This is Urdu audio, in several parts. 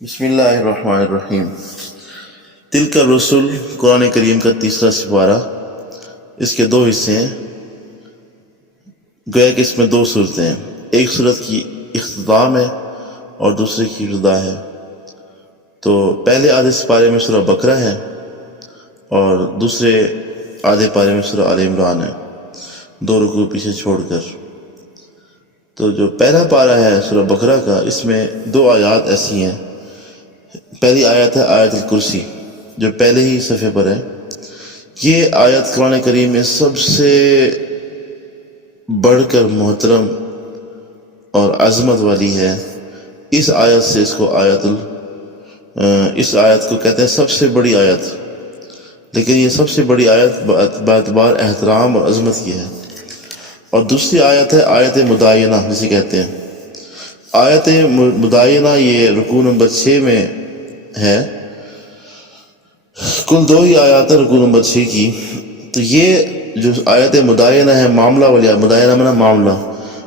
بسم اللہ الرحمن الرحیم۔ تلک الرسل قرآن کریم کا تیسرا سپارہ، اس کے دو حصے ہیں۔ گویا کہ اس میں دو صورتیں ہیں، ایک صورت کی اختتام ہے اور دوسرے کی ابتدا ہے۔ تو پہلے آدھے سپارے میں سورہ بقرہ ہے اور دوسرے آدھے پارے میں سورہ آل عمران ہے، دو رکوع پیچھے چھوڑ کر۔ تو جو پہلا پارہ ہے سورہ بقرہ کا، اس میں دو آیات ایسی ہیں۔ پہلی آیت ہے آیت الکرسی، جو پہلے ہی صفحے پر ہے۔ یہ آیت قرآن کریم میں سب سے بڑھ کر محترم اور عظمت والی ہے۔ اس آیت سے اس آیت کو کہتے ہیں سب سے بڑی آیت، لیکن یہ سب سے بڑی آیت باعتبار احترام اور عظمت کی ہے۔ اور دوسری آیت ہے آیت مدائنہ، جسے کہتے ہیں آیت مدائنہ۔ یہ رکوع نمبر 6 میں ہے۔ کل دو ہی آیات ہیں رکوع نمبر 6 کی۔ تو یہ جو آیت مدائنہ ہے، معاملہ والی، مدائنہ معنی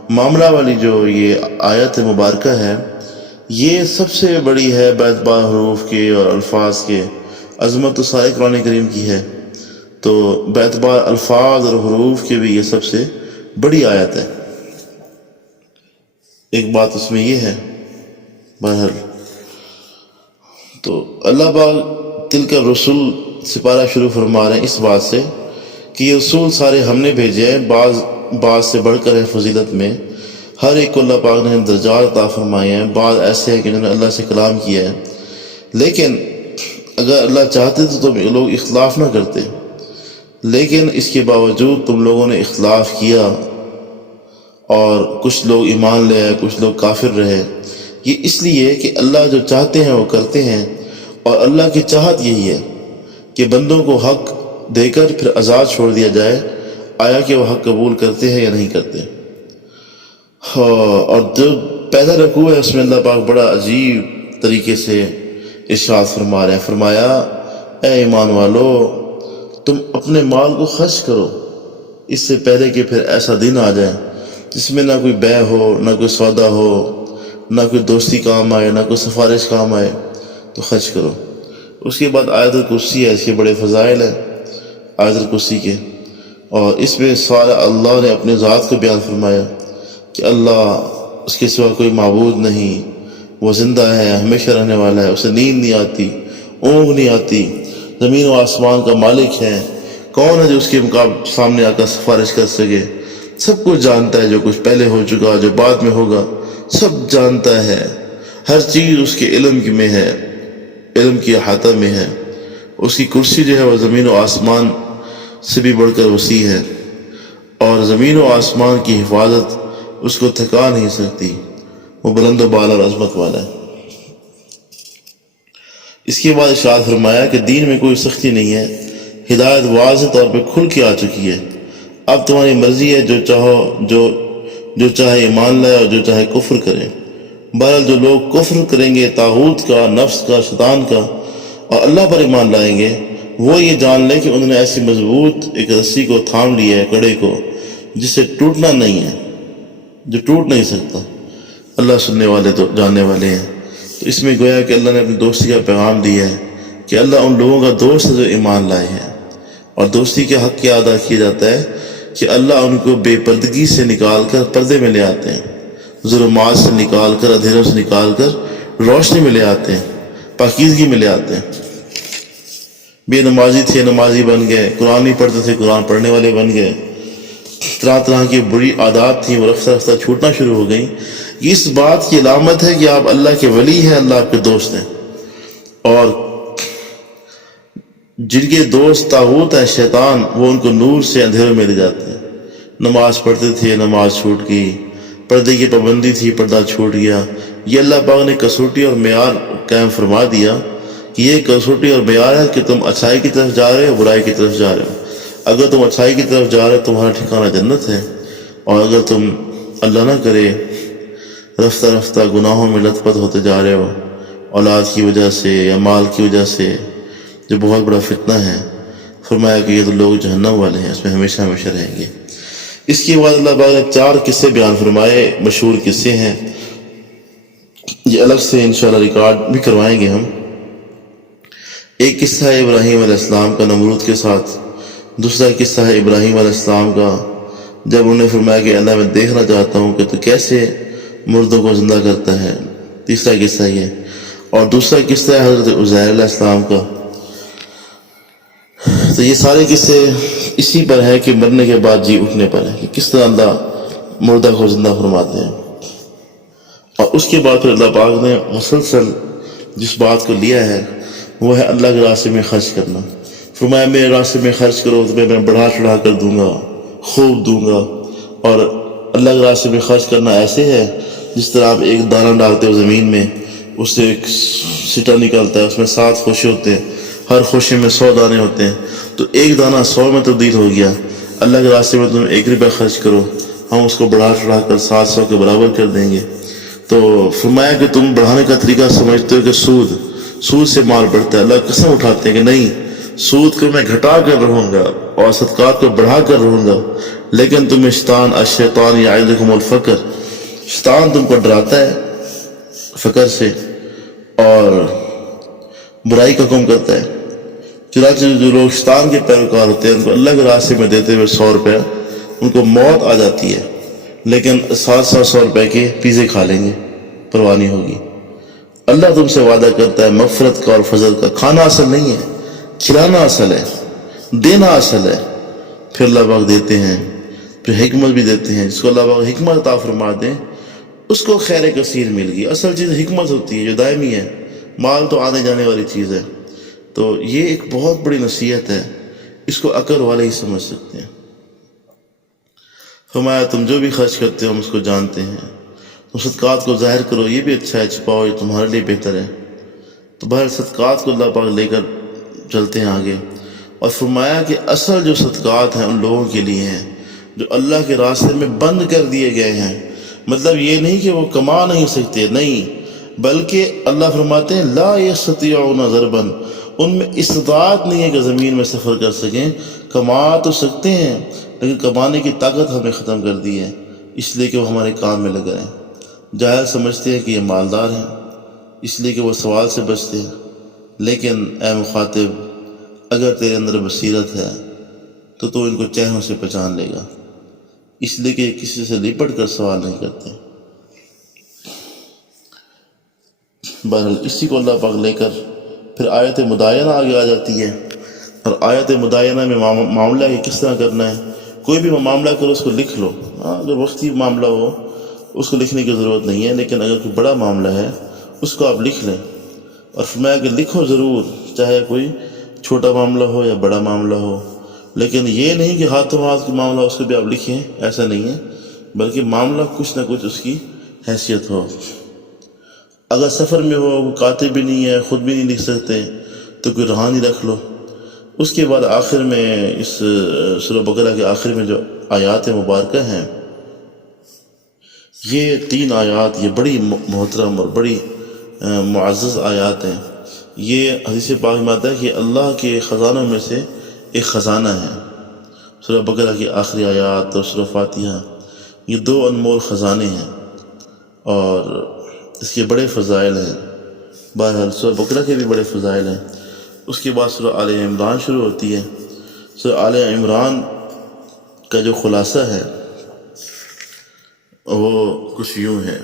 معاملہ والی جو یہ آیت مبارکہ ہے، یہ سب سے بڑی ہے باعتبار حروف کے اور الفاظ کے۔ عظمت تو سارے قرآن کریم کی ہے، تو باعتبار الفاظ اور حروف کے بھی یہ سب سے بڑی آیت ہے۔ ایک بات اس میں یہ ہے، بہرحال تو اللہ پاک تلک الرسل سپارہ شروع فرما رہے ہیں اس بات سے کہ یہ رسول سارے ہم نے بھیجے ہیں، بعض سے بڑھ کر ہے فضیلت میں۔ ہر ایک کو اللہ پاک نے درجات عطا فرمائے ہیں۔ بعض ایسے ہیں کہ جنہوں نے اللہ سے کلام کیا ہے، لیکن اگر اللہ چاہتے تو تم لوگ اختلاف نہ کرتے، لیکن اس کے باوجود تم لوگوں نے اختلاف کیا اور کچھ لوگ ایمان لے آئے، کچھ لوگ کافر رہے۔ یہ اس لیے کہ اللہ جو چاہتے ہیں وہ کرتے ہیں، اور اللہ کی چاہت یہی ہے کہ بندوں کو حق دے کر پھر آزاد چھوڑ دیا جائے، آیا کہ وہ حق قبول کرتے ہیں یا نہیں کرتے۔ اور جو پہلا رکوع ہے اس میں اللہ پاک بڑا عجیب طریقے سے ارشاد فرما رہے ہیں۔ فرمایا اے ایمان والو، تم اپنے مال کو خرچ کرو اس سے پہلے کہ پھر ایسا دن آ جائے جس میں نہ کوئی بیع ہو، نہ کوئی سودا ہو، نہ کوئی دوستی کام آئے، نہ کوئی سفارش کام آئے، تو خرچ کرو۔ اس کے بعد آیت الکرسی ہے، اس کے بڑے فضائل ہیں آیت الکرسی کے، اور اس میں سارا اللہ نے اپنے ذات کو بیان فرمایا کہ اللہ، اس کے سوا کوئی معبود نہیں، وہ زندہ ہے، ہمیشہ رہنے والا ہے، اسے نیند نہیں آتی، اونگ نہیں آتی، زمین و آسمان کا مالک ہے، کون ہے جو اس کے سامنے آ کر سفارش کر سکے، سب کچھ جانتا ہے، جو کچھ پہلے ہو چکا، جو بعد میں ہوگا، سب جانتا ہے، ہر چیز اس کے علم میں ہے، علم کی احاطہ میں ہے۔ اس کی کرسی جو ہے وہ زمین و آسمان سے بھی بڑھ کر وسیع ہے، اور زمین و آسمان کی حفاظت اس کو تھکا نہیں سکتی، وہ بلند و بالا اور عظمت والا ہے۔ اس کے بعد ارشاد فرمایا کہ دین میں کوئی سختی نہیں ہے، ہدایت واضح طور پہ کھل کے آ چکی ہے، اب تمہاری مرضی ہے، جو چاہے ایمان لائے اور جو چاہے کفر کرے۔ بہرحال جو لوگ کفر کریں گے طاغوت کا، نفس کا، شیطان کا، اور اللہ پر ایمان لائیں گے، وہ یہ جان لیں کہ انہوں نے ایسی مضبوط ایک رسی کو تھام لیا ہے، کڑے کو، جس سے ٹوٹنا نہیں ہے، جو ٹوٹ نہیں سکتا۔ اللہ سننے والے تو جاننے والے ہیں۔ تو اس میں گویا کہ اللہ نے اپنی دوستی کا پیغام دیا ہے کہ اللہ ان لوگوں کا دوست ہے جو ایمان لائے ہیں، اور دوستی کے حق کیا ادا کیا جاتا ہے کہ اللہ ان کو بے پردگی سے نکال کر پردے میں لے آتے ہیں، ظلمات سے نکال کر، اندھیروں سے نکال کر روشنی میں لے آتے ہیں، پاکیزگی میں لے آتے ہیں۔ بے نمازی تھے نمازی بن گئے، قرآن نہیں پڑھتے تھے قرآن پڑھنے والے بن گئے، طرح طرح کی بری عادات تھیں وہ رفتہ رفتہ چھوٹنا شروع ہو گئیں۔ اس بات کی علامت ہے کہ آپ اللہ کے ولی ہیں، اللہ آپ کے دوست ہیں، اور جن کے دوست طاغوت ہیں، شیطان، وہ ان کو نور سے اندھیروں میں لے جاتے ہیں۔ نماز پڑھتے تھے نماز چھوٹ گئی، پردے کی پابندی تھی پردہ چھوٹ گیا۔ یہ اللہ پاک نے کسوٹی اور معیار قائم فرما دیا کہ یہ کسوٹی اور معیار ہے کہ تم اچھائی کی طرف جا رہے ہو، برائی کی طرف جا رہے ہو۔ اگر تم اچھائی کی طرف جا رہے ہو تمہارا ٹھکانہ جنت ہے، اور اگر تم اللہ نہ کرے رفتہ رفتہ گناہوں میں لت پت ہوتے جا رہے ہو، اولاد کی وجہ سے یا مال کی وجہ سے، جو بہت بڑا فتنہ ہے، فرمایا کہ یہ تو لوگ جہنم والے ہیں، اس میں ہمیشہ ہمیشہ رہیں گے۔ اس کے بعد اللہ پاک نے 4 قصے بیان فرمائے، مشہور قصے ہیں۔ یہ الگ سے انشاءاللہ ریکارڈ بھی کروائیں گے ہم۔ ایک قصہ ہے ابراہیم علیہ السلام کا نمرود کے ساتھ، دوسرا قصہ ہے ابراہیم علیہ السلام کا جب انہوں نے فرمایا کہ اللہ میں دیکھنا چاہتا ہوں کہ تو کیسے مردوں کو زندہ کرتا ہے، تیسرا قصہ یہ، اور دوسرا قصہ ہے حضرت عزیر علیہ السلام کا۔ تو یہ سارے قصے اسی پر ہے کہ مرنے کے بعد جی اٹھنے پر ہے، کہ کس طرح اللہ مردہ کو زندہ فرماتے ہیں۔ اور اس کے بعد پھر اللہ پاک نے مسلسل جس بات کو لیا ہے وہ ہے اللہ کے راستے میں خرچ کرنا۔ فرمایا میرے راستے میں خرچ کرو تو میں بڑھا چڑھا کر دوں گا، خوب دوں گا۔ اور اللہ کے راستے میں خرچ کرنا ایسے ہے جس طرح آپ ایک دانہ ڈالتے ہو زمین میں، اس سے ایک سٹا نکلتا ہے، اس میں 7 خوشے ہوتے ہیں، ہر خوشے میں 100 دانے ہوتے ہیں، تو ایک دانہ 100 میں تبدیل ہو گیا۔ اللہ کے راستے میں تم 1 روپیہ خرچ کرو، ہم اس کو بڑھا چڑھا کر 700 کے برابر کر دیں گے۔ تو فرمایا کہ تم بڑھانے کا طریقہ سمجھتے ہو کہ سود سے مال بڑھتا ہے، اللہ قسم اٹھاتے ہیں کہ نہیں، سود کو میں گھٹا کر رہوں گا اور صدقات کو بڑھا کر رہوں گا، لیکن تم الشیطان یعدکم الفقر، شیطان تم کو ڈراتا ہے فقر سے اور برائی کا حکم کرتا ہے۔ چنانچہ جو لوگ شیطان کے پیروکار ہوتے ہیں ان کو اللہ کے راستے میں دیتے ہوئے 100 روپے ان کو موت آ جاتی ہے، لیکن 100 روپے کے پیزے کھا لیں گے، پرواہ نہیں ہوگی۔ اللہ تم سے وعدہ کرتا ہے مغفرت کا اور فضل کا، کھانا اصل نہیں ہے، کھلانا اصل ہے، دینا اصل ہے۔ پھر اللہ پاک دیتے ہیں، پھر حکمت بھی دیتے ہیں، جس کو اللہ پاک حکمت عطا فرما دیں اس کو خیر کثیر مل گئی۔ اصل چیز حکمت ہوتی ہے جو دائمی ہے، مال تو آنے جانے والی چیز ہے۔ تو یہ ایک بہت بڑی نصیحت ہے، اس کو عقل والے ہی سمجھ سکتے ہیں۔ فرمایا تم جو بھی خرچ کرتے ہو ہم اس کو جانتے ہیں، تم صدقات کو ظاہر کرو یہ بھی اچھا ہے، چھپاؤ یہ تمہارے لیے بہتر ہے۔ تو بہر صدقات کو اللہ پاک لے کر چلتے ہیں آگے، اور فرمایا کہ اصل جو صدقات ہیں ان لوگوں کے لیے ہیں جو اللہ کے راستے میں بند کر دیے گئے ہیں۔ مطلب یہ نہیں کہ وہ کما نہیں سکتے، نہیں، بلکہ اللہ فرماتے ہیں لا یستطیعون ضربا، ان میں استطاعت نہیں ہے کہ زمین میں سفر کر سکیں۔ کما تو سکتے ہیں لیکن کمانے کی طاقت ہمیں ختم کر دی ہے، اس لیے کہ وہ ہمارے کام میں لگ رہے ہیں۔ جاہل سمجھتے ہیں کہ یہ مالدار ہیں اس لیے کہ وہ سوال سے بچتے ہیں، لیکن اے مخاطب اگر تیرے اندر بصیرت ہے تو ان کو چہروں سے پہچان لے گا، اس لیے کہ کسی سے لپٹ کر سوال نہیں کرتے۔ بہرحال اسی کو اللہ پاک لے کر پھر آیت مدائنہ آگے آ جاتی ہے، اور آیت مدائنہ میں معاملہ کہ کس طرح کرنا ہے۔ کوئی بھی معاملہ کرو اس کو لکھ لو، اگر وقتی معاملہ ہو اس کو لکھنے کی ضرورت نہیں ہے، لیکن اگر کوئی بڑا معاملہ ہے اس کو آپ لکھ لیں، اور فرمایا کہ لکھو ضرور، چاہے کوئی چھوٹا معاملہ ہو یا بڑا معاملہ ہو، لیکن یہ نہیں کہ ہاتھوں ہاتھ کا معاملہ اس کو بھی آپ لکھیں، ایسا نہیں ہے، بلکہ معاملہ کچھ نہ کچھ اس کی حیثیت ہو۔ اگر سفر میں ہو، کاتب بھی نہیں ہے، خود بھی نہیں لکھ سکتے، تو کوئی رہانی رکھ لو۔ اس کے بعد آخر میں اس سورہ بقرہ کے آخر میں جو آیات مبارکہ ہیں، یہ 3 آیات یہ بڑی محترم اور بڑی معزز آیات ہیں۔ یہ حدیث پاک میں آتا ہے کہ اللہ کے خزانوں میں سے ایک خزانہ ہے۔ سورہ بقرہ کی آخری آیات اور سورہ فاتحہ یہ 2 انمول خزانے ہیں اور اس کے بڑے فضائل ہیں۔ بہرحال سورہ بقرہ کے بھی بڑے فضائل ہیں۔ اس کے بعد سورہ آل عمران شروع ہوتی ہے۔ سورہ آل عمران کا جو خلاصہ ہے وہ کچھ یوں ہے: